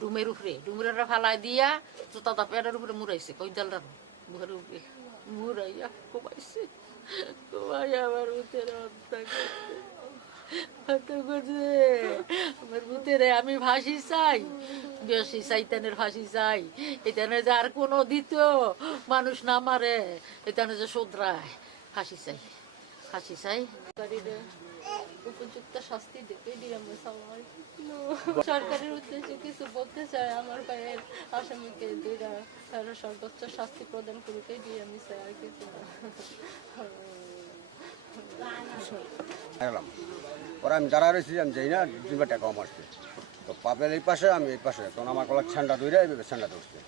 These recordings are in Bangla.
ডুমের উপরে, ডুমের ফালাই দিয়া, জুতা দা পেটের উপরে মুড়াইছে কইদালটার মুখের উপরে মুড়াইয়া কমাইছে কমাইয়া আমার হত্যা করছে আমার ভূতেরে আমি ফাঁসি চাই। বেশি চাইতানের ফাঁসি চাই। এখানে যে আর কোনো দ্বিতীয় মানুষ না মারে। এখানে যে শোধরায়। ফাঁসি চাই। ফাঁসি চাই। উপযুক্ত শাস্তি দিতে দিলাম সরকারের উদ্দেশ্যে কিছু বলতে চাই। আমার গায়ের আসামিকে দুইটা তারা সর্বোচ্চ শাস্তি প্রদান করুক দিয়ে আমি চাই। আর কিছু পরে আমি যারা রয়েছি, আমি যাই না দুবার টাকা আসছে। তো পাপের এই পাশে, আমি এই পাশে। তখন আমার কলার ঠান্ডা দইরা এইভাবে ঠান্ডা ধরছে।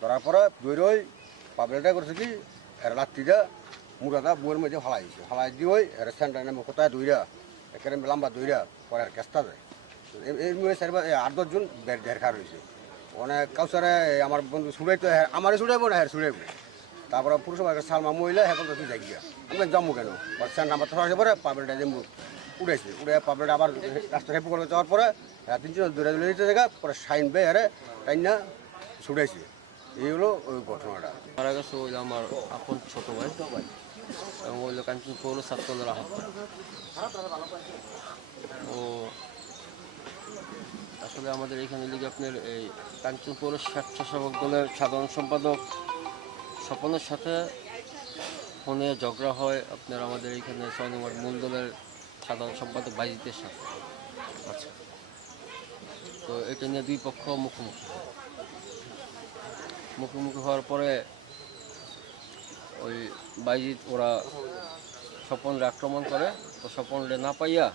ধরার পরে দইরই পাপেলটা করছে কি, এর রাত্রিটা মুড়াটা বউয়ের মধ্যে ফালাই দিছে। ফালাই দিয়ে ওই এর ঠান্ডা নামে কোথায় দইরা একেবারে লম্বা দইরা পরে আর কেসটা যায় এই- মুড়ে চারিবার আট দশজন বের ঢের খা রয়েছে। অনেক কাউসারে আমার বন্ধু ছুড়াই তো আমারই ছুড়াইবো না হ্যাঁ ছুড়াইবো। তারপরে পুরুষ সালমা মহিলা তো তুই যাই গিয়া আমি জম্মু কেন? বাচ্চার নাম্বার হওয়ার পরে পাবেলটা যে উড়েছে। উড়ে পাবেলটা আবার রাস্তা হেপু করে যাওয়ার পরে এরা তিনজন দূরে দূরে দিতে জায়গা, পরে সাইন বে আরে তাই না ছুটাইছে এই হলো ওই ঘটনাটা। মারা গেছে ওই আমার আপন ছোট ভাই। এবং ওই কাঞ্চন পৌর ছাত্রদের হত্যা ও আসলে আমাদের এখানে লিগে আপনার এই কাঞ্চন পৌর স্বেচ্ছাসেবক দলের সাধারণ সম্পাদক স্বপনের সাথে ফোনে ঝগড়া হয়। আপনার আমাদের এখানে ছয় নম্বর মূল দলের সাধারণ সম্পাদক বাইজিতের সাথে। আচ্ছা। তো এটা নিয়ে দুই পক্ষ মুখোমুখি। মুখোমুখি হওয়ার পরে ওই বাইজিৎ ওরা স্বপনরে আক্রমণ করে। তো স্বপনরে না পাইয়া